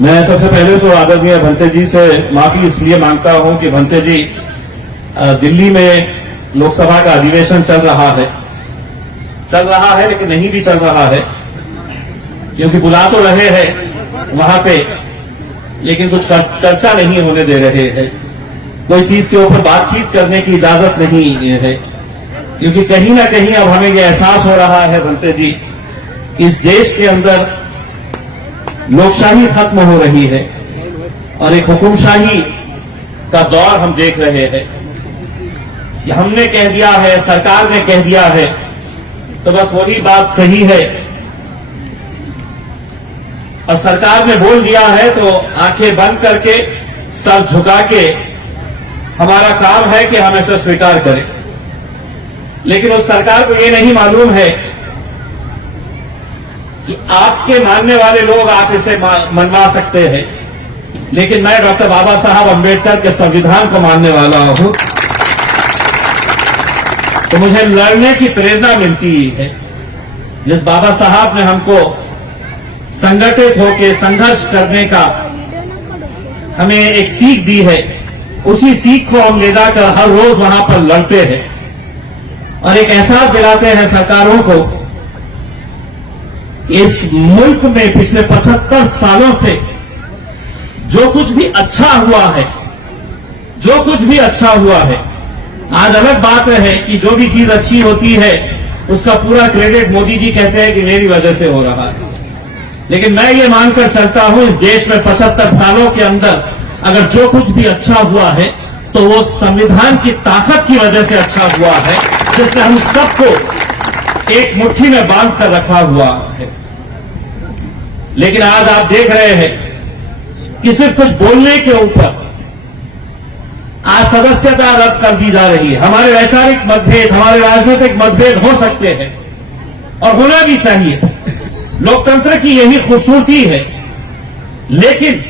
मैं सबसे पहले तो आदरणीय भंते जी से माफी इसलिए मांगता हूं कि भंते जी दिल्ली में लोकसभा का अधिवेशन चल रहा है लेकिन नहीं भी चल रहा है, क्योंकि बुला तो रहे हैं वहां पे लेकिन कुछ चर्चा नहीं होने दे रहे हैं, कोई चीज के ऊपर बातचीत करने की इजाजत नहीं है, क्योंकि कहीं ना कहीं अब हमें यह एहसास हो रहा है भंते जी, इस देश के अंदर लोकशाही खत्म हो रही है और एक हुकुमशाही का दौर हम देख रहे हैं कि हमने कह दिया है, सरकार ने कह दिया है तो बस वही बात सही है, और सरकार ने बोल दिया है तो आंखें बंद करके सर झुका के हमारा काम है कि हम इसे स्वीकार करें। लेकिन उस सरकार को यह नहीं मालूम है कि आपके मानने वाले लोग आप इसे मनवा सकते हैं, लेकिन मैं डॉक्टर बाबा साहब अंबेडकर के संविधान को मानने वाला हूं, तो मुझे लड़ने की प्रेरणा मिलती है। जिस बाबा साहब ने हमको संगठित होकर संघर्ष करने का हमें एक सीख दी है, उसी सीख को हम ले जाकर हर रोज वहां पर लड़ते हैं और एक एहसास दिलाते हैं सरकारों को, इस मुल्क में पिछले 75 सालों से जो कुछ भी अच्छा हुआ है, आज अलग बात है कि जो भी चीज अच्छी होती है उसका पूरा क्रेडिट मोदी जी कहते हैं कि मेरी वजह से हो रहा है, लेकिन मैं ये मानकर चलता हूं इस देश में 75 सालों के अंदर अगर जो कुछ भी अच्छा हुआ है तो वो संविधान की ताकत की वजह से अच्छा हुआ है, जिसने हम सबको एक मुट्ठी में बांध कर रखा हुआ है। लेकिन आज आप देख रहे हैं कि सिर्फ कुछ बोलने के ऊपर आज सदस्यता रद्द कर दी जा रही है। हमारे वैचारिक मतभेद, हमारे राजनीतिक मतभेद हो सकते हैं और होना भी चाहिए, लोकतंत्र की यही खूबसूरती है, लेकिन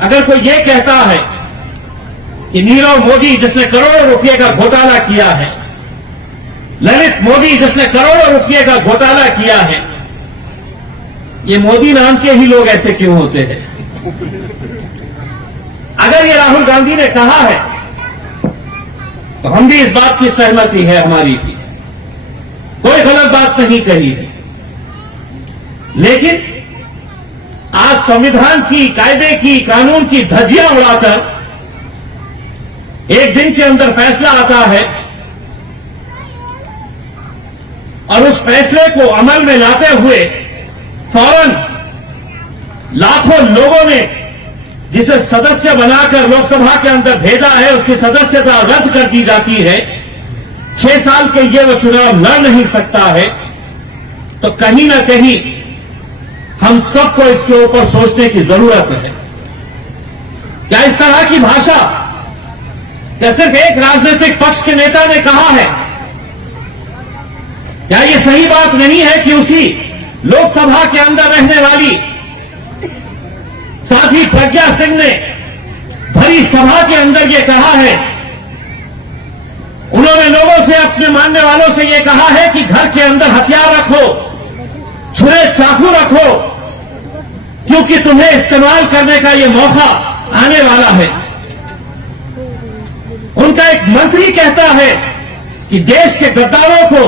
अगर कोई ये कहता है कि नीरव मोदी जिसने करोड़ों रुपए का घोटाला किया है, ललित मोदी जिसने करोड़ों रुपए का घोटाला किया है, ये मोदी नाम के ही लोग ऐसे क्यों होते हैं? अगर ये राहुल गांधी ने कहा है तो हम भी इस बात की सहमति है हमारी भी, कोई गलत बात नहीं कही है, लेकिन आज संविधान की, कायदे की, कानून की धज्जियां उड़ाकर एक दिन के अंदर फैसला आता है और उस फैसले को अमल में लाते हुए फौरन लाखों लोगों ने जिसे सदस्य बनाकर लोकसभा के अंदर भेजा है उसकी सदस्यता रद्द कर दी जाती है, 6 साल के लिए वो चुनाव लड़ नहीं सकता है, तो कहीं ना कहीं हम सबको इसके ऊपर सोचने की जरूरत है। क्या इस तरह की भाषा क्या सिर्फ एक राजनीतिक पक्ष के नेता ने कहा है? क्या यह सही बात नहीं है कि उसी लोकसभा के अंदर रहने वाली साथी प्रज्ञा सिंह ने भरी सभा के अंदर यह कहा है, उन्होंने लोगों से, अपने मानने वालों से यह कहा है कि घर के अंदर हथियार रखो, छुरे चाकू रखो, क्योंकि तुम्हें इस्तेमाल करने का यह मौका आने वाला है। उनका एक मंत्री कहता है कि देश के गद्दारों को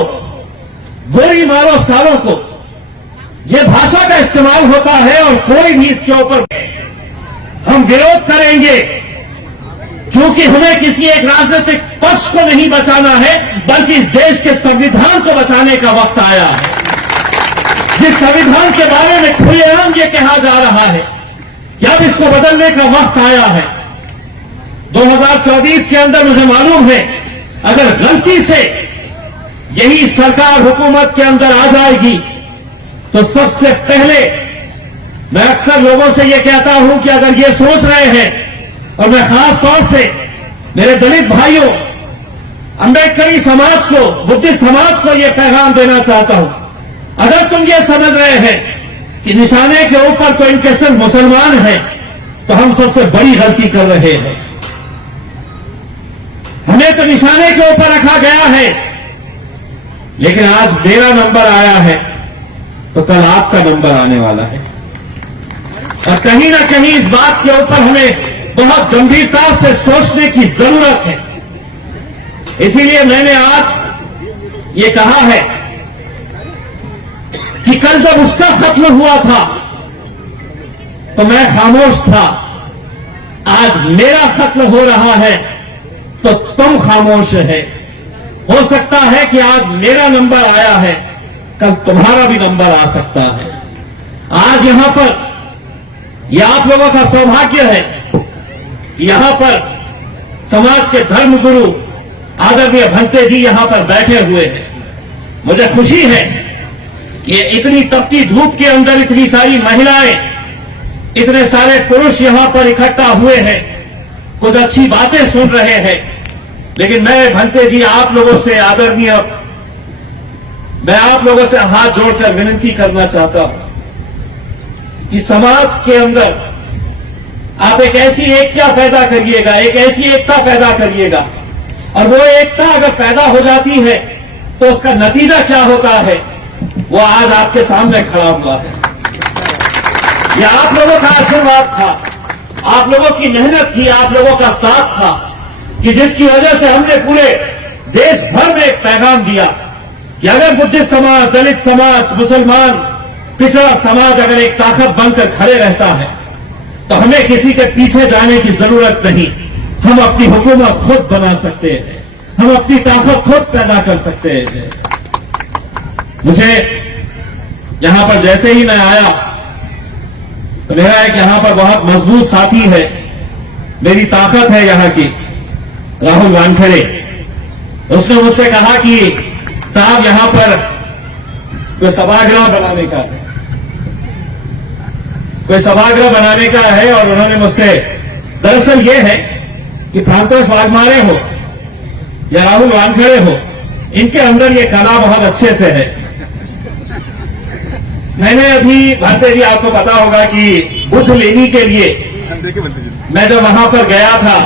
गोली मारो सालों को, यह भाषा का इस्तेमाल होता है और कोई भी इसके ऊपर हम विरोध करेंगे, क्योंकि हमें किसी एक राजनीतिक पक्ष को नहीं बचाना है बल्कि इस देश के संविधान को बचाने का वक्त आया है। जिस संविधान के बारे में खुलेआम ये कहा जा रहा है कि अब इसको बदलने का वक्त आया है। 2024 के अंदर मुझे मालूम है अगर गलती से यही सरकार हुकूमत के अंदर आ जाएगी तो सबसे पहले मैं अक्सर लोगों से यह कहता हूं कि अगर ये सोच रहे हैं, और मैं खास तौर से मेरे दलित भाइयों, अंबेडकरी समाज को, बुद्धिस्ट समाज को यह पैगाम देना चाहता हूं, अगर तुम ये समझ रहे हैं कि निशाने के ऊपर तो इनके सिर्फ मुसलमान हैं, तो हम सबसे बड़ी गलती कर रहे हैं। हमें तो निशाने के ऊपर रखा गया है, लेकिन आज मेरा नंबर आया है तो कल आपका नंबर आने वाला है। और कहीं ना कहीं इस बात के ऊपर हमें बहुत गंभीरता से सोचने की जरूरत है। इसीलिए मैंने आज ये कहा है कि कल जब उसका कत्ल हुआ था तो मैं खामोश था, आज मेरा कत्ल हो रहा है तो तुम खामोश है। हो सकता है कि आज मेरा नंबर आया है, कल तुम्हारा भी नंबर आ सकता है। आज यहां पर यह आप लोगों का सौभाग्य है कि यहां पर समाज के धर्मगुरु आदरणीय भंते जी यहां पर बैठे हुए हैं। मुझे खुशी है कि इतनी तपती धूप के अंदर इतनी सारी महिलाएं, इतने सारे पुरुष यहां पर इकट्ठा हुए हैं, कुछ अच्छी बातें सुन रहे हैं। लेकिन मैं भंते जी आप लोगों से आदरणीय, मैं आप लोगों से हाथ जोड़कर विनती करना चाहता हूं कि समाज के अंदर आप एक ऐसी एकता पैदा करिएगा, एक ऐसी एकता पैदा करिएगा, और वो एकता अगर पैदा हो जाती है तो उसका नतीजा क्या होता है वो आज आपके सामने खड़ा हुआ है। यह आप लोगों का आशीर्वाद था, आप लोगों की मेहनत थी, आप लोगों का साथ था कि जिसकी वजह से हमने पूरे देश भर में एक पैगाम दिया कि अगर बुद्धिस्ट समाज, दलित समाज, मुसलमान, पिछड़ा समाज अगर एक ताकत बनकर खड़े रहता है तो हमें किसी के पीछे जाने की जरूरत नहीं। हम अपनी हुकूमत खुद बना सकते हैं, हम अपनी ताकत खुद पैदा कर सकते हैं। मुझे यहां पर जैसे ही मैं आया तो मेरा एक यहां पर बहुत मजबूत साथी है, मेरी ताकत है यहां की, राहुल वानखेड़े। उसने मुझसे कहा कि साहब यहां पर कोई सभागृह बनाने का है, कोई सभागृह बनाने का है। और उन्होंने मुझसे, दरअसल यह है कि प्रांतोष वाघमारे हो या राहुल वानखेड़े हो, इनके अंदर ये कला बहुत अच्छे से है। मैंने अभी, भाते जी आपको पता होगा कि बुद्ध लेने के लिए मैं जब वहां पर गया था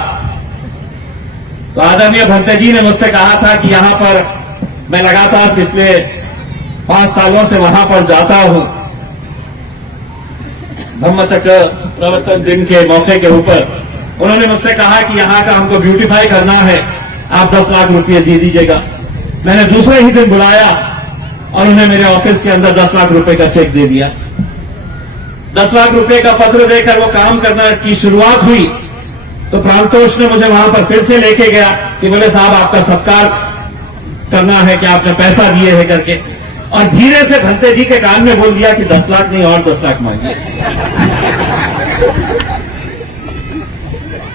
तो आदरणीय भंते जी ने मुझसे कहा था कि यहां पर मैं लगातार पिछले 5 सालों से वहां पर जाता हूं, धम्मचक्र प्रवर्तन दिन के मौके के ऊपर। उन्होंने मुझसे कहा कि यहां का हमको ब्यूटीफाई करना है, आप 10 लाख रुपये दे दीजिएगा। मैंने दूसरे ही दिन बुलाया और उन्हें मेरे ऑफिस के अंदर 10 लाख रुपए का चेक दे दिया। 10 लाख रुपए का पत्र देकर वो काम करना की शुरुआत हुई तो प्रांतोष ने मुझे वहां पर फिर से लेके गया कि बोले साहब आपका सत्कार करना है कि आपने पैसा दिए है करके, और धीरे से भंते जी के कान में बोल दिया कि 10 लाख नहीं और 10 लाख मांगिए।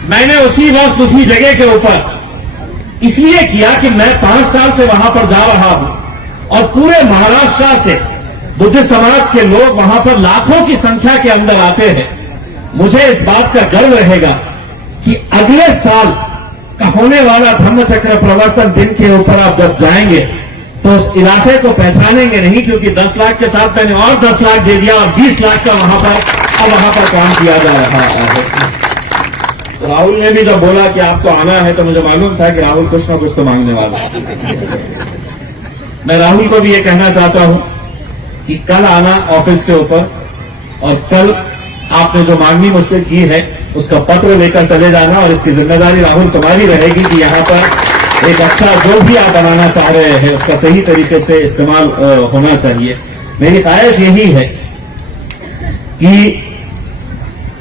मैंने उसी वक्त उसी जगह के ऊपर इसलिए किया कि मैं 5 साल से वहां पर जा रहा हूं और पूरे महाराष्ट्र से बुद्ध समाज के लोग वहां पर लाखों की संख्या के अंदर आते हैं। मुझे इस बात का गर्व रहेगा कि अगले साल का होने वाला धम्मचक्र प्रवर्तन दिन के ऊपर आप जब जाएंगे तो उस इलाके को पहचानेंगे नहीं, क्योंकि 10 लाख के साथ मैंने और 10 लाख दे दिया और 20 लाख का वहां पर काम किया जा रहा है। तो राहुल ने भी जब बोला कि आपको आना है तो मुझे मालूम था कि राहुल कुछ ना कुछ तो मांगने वाला है। मैं राहुल को भी ये कहना चाहता हूं कि कल आना ऑफिस के ऊपर और कल आपने जो मांगनी मुझसे की है उसका पत्र लेकर चले जाना, और इसकी जिम्मेदारी राहुल तुम्हारी रहेगी कि यहां पर एक अच्छा जो भी आप बनाना चाह रहे हैं उसका सही तरीके से इस्तेमाल होना चाहिए। मेरी ख्वाहिश यही है कि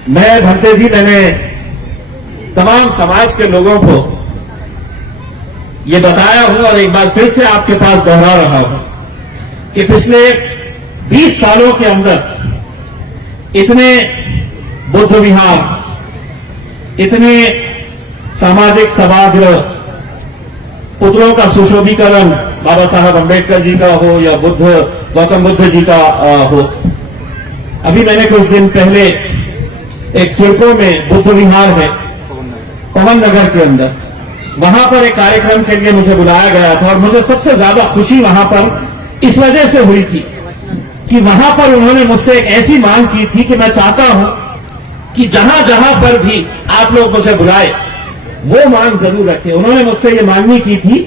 मैं भंते जी, मैंने तमाम समाज के लोगों को ये बताया हूं और एक बार फिर से आपके पास दोहरा रहा हूं कि पिछले 20 सालों के अंदर इतने बुद्ध विहार, इतने सामाजिक सभागृह, पुतलों का सुशोभीकरण बाबा साहब अंबेडकर जी का हो या गौतम बुद्ध जी का हो। अभी मैंने कुछ दिन पहले एक सिरपुर में बुद्ध विहार है पवन नगर के अंदर, वहां पर एक कार्यक्रम के लिए मुझे बुलाया गया था और मुझे सबसे ज्यादा खुशी वहां पर इस वजह से हुई थी कि वहां पर उन्होंने मुझसे एक ऐसी मांग की थी कि मैं चाहता हूं कि जहां जहां पर भी आप लोग मुझे बुलाए वो मांग जरूर रखें। उन्होंने मुझसे ये मांगनी की थी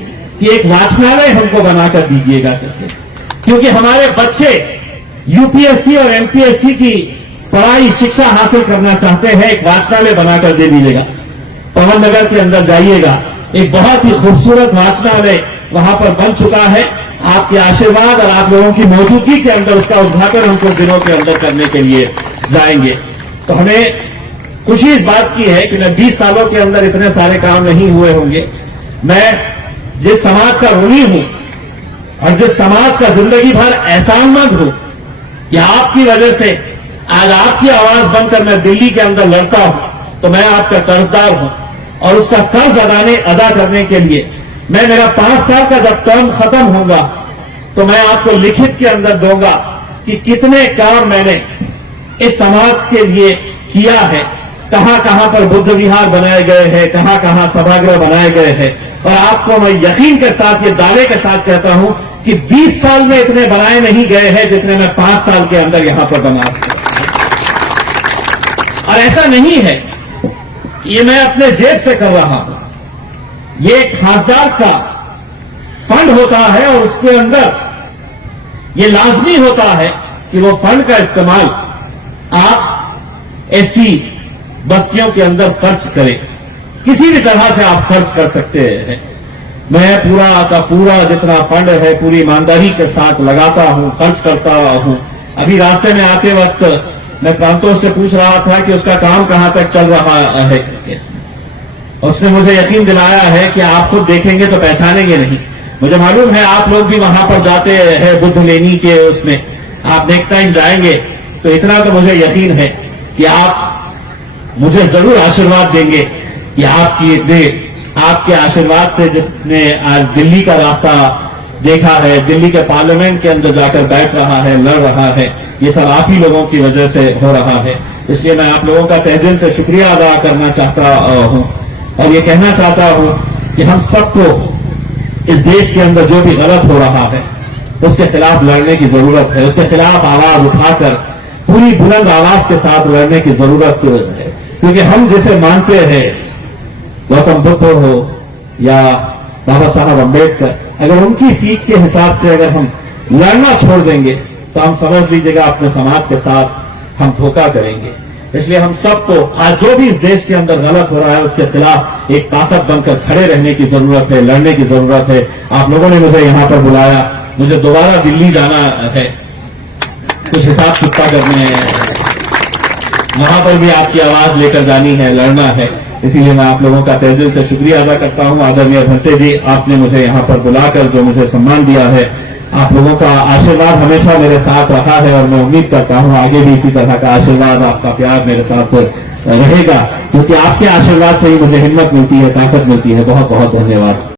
कि एक वाचनालय हमको बनाकर दीजिएगा करके, क्योंकि हमारे बच्चे यूपीएससी और एमपीएससी की पढ़ाई शिक्षा हासिल करना चाहते हैं, एक वाचनालय बनाकर दे दीजिएगा। पवन नगर के अंदर जाइएगा, एक बहुत ही खूबसूरत वाचनालय वहां पर बन चुका है। आपके आशीर्वाद और आप लोगों की मौजूदगी के अंदर उसका उद्घाटन हम कुछ दिनों के अंदर करने के लिए जाएंगे। तो हमें खुशी इस बात की है कि मैं 20 सालों के अंदर इतने सारे काम नहीं हुए होंगे। मैं जिस समाज का ऋणी हूं और जिस समाज का जिंदगी भर एहसानमंद हूं कि आपकी वजह से आज आपकी आवाज बनकर मैं दिल्ली के अंदर लड़ता हूं, तो मैं आपका कर्जदार हूं और उसका कर्ज अदा करने के लिए मैं मेरा 5 साल का जब टर्म खत्म होगा तो मैं आपको लिखित के अंदर दूंगा कि कितने काम मैंने इस समाज के लिए किया है, कहां कहां पर बुद्ध विहार बनाए गए हैं, कहां कहां सभागृह बनाए गए हैं। और आपको मैं यकीन के साथ, ये दावे के साथ कहता हूं कि 20 साल में इतने बनाए नहीं गए हैं जितने मैं 5 साल के अंदर यहां पर बना। और ऐसा नहीं है ये मैं अपने जेब से कर रहा हूं, ये खासदार का फंड होता है और उसके अंदर ये लाजमी होता है कि वो फंड का इस्तेमाल आप ऐसी बस्तियों के अंदर खर्च करें। किसी भी तरह से आप खर्च कर सकते हैं। मैं पूरा का पूरा जितना फंड है पूरी ईमानदारी के साथ लगाता हूं, खर्च करता हूं। अभी रास्ते में आते वक्त मैं प्रांतों से पूछ रहा था कि उसका काम कहां तक चल रहा है। उसने मुझे यकीन दिलाया है कि आप खुद देखेंगे तो पहचानेंगे नहीं। मुझे मालूम है आप लोग भी वहां पर जाते हैं बुद्ध लेनी के उसमें, आप नेक्स्ट टाइम जाएंगे तो इतना तो मुझे यकीन है कि आप मुझे जरूर आशीर्वाद देंगे कि आपके आशीर्वाद से जिसने आज दिल्ली का रास्ता देखा है, दिल्ली के पार्लियामेंट के अंदर जाकर बैठ रहा है, लड़ रहा है, ये सब आप ही लोगों की वजह से हो रहा है। इसलिए मैं आप लोगों का तहे दिल से शुक्रिया अदा करना चाहता हूं और ये कहना चाहता हूं कि हम सबको इस देश के अंदर जो भी गलत हो रहा है उसके खिलाफ लड़ने की जरूरत है, उसके खिलाफ आवाज उठाकर पूरी बुलंद आवाज के साथ लड़ने की जरूरत है। क्योंकि हम जिसे मानते हैं, गौतम बुद्ध हो या बाबा साहब अम्बेडकर, अगर उनकी सीख के हिसाब से अगर हम लड़ना छोड़ देंगे तो हम समझ लीजिएगा अपने समाज के साथ हम धोखा करेंगे। इसलिए हम सबको आज जो भी इस देश के अंदर गलत हो रहा है उसके खिलाफ एक ताकत बनकर खड़े रहने की जरूरत है, लड़ने की जरूरत है। आप लोगों ने मुझे यहां पर बुलाया, मुझे दोबारा दिल्ली जाना है, कुछ हिसाब किताब करने हैं, वहां पर भी आपकी आवाज लेकर जानी है, लड़ना है। इसीलिए मैं आप लोगों का तहे दिल से शुक्रिया अदा करता हूं। आदरणीय भंते जी, आपने मुझे यहां पर बुलाकर जो मुझे सम्मान दिया है, आप लोगों का आशीर्वाद हमेशा मेरे साथ रहा है और मैं उम्मीद करता हूं आगे भी इसी तरह का आशीर्वाद, आपका प्यार मेरे साथ रहेगा, क्योंकि आपके आशीर्वाद से ही मुझे हिम्मत मिलती है, ताकत मिलती है। बहुत बहुत धन्यवाद।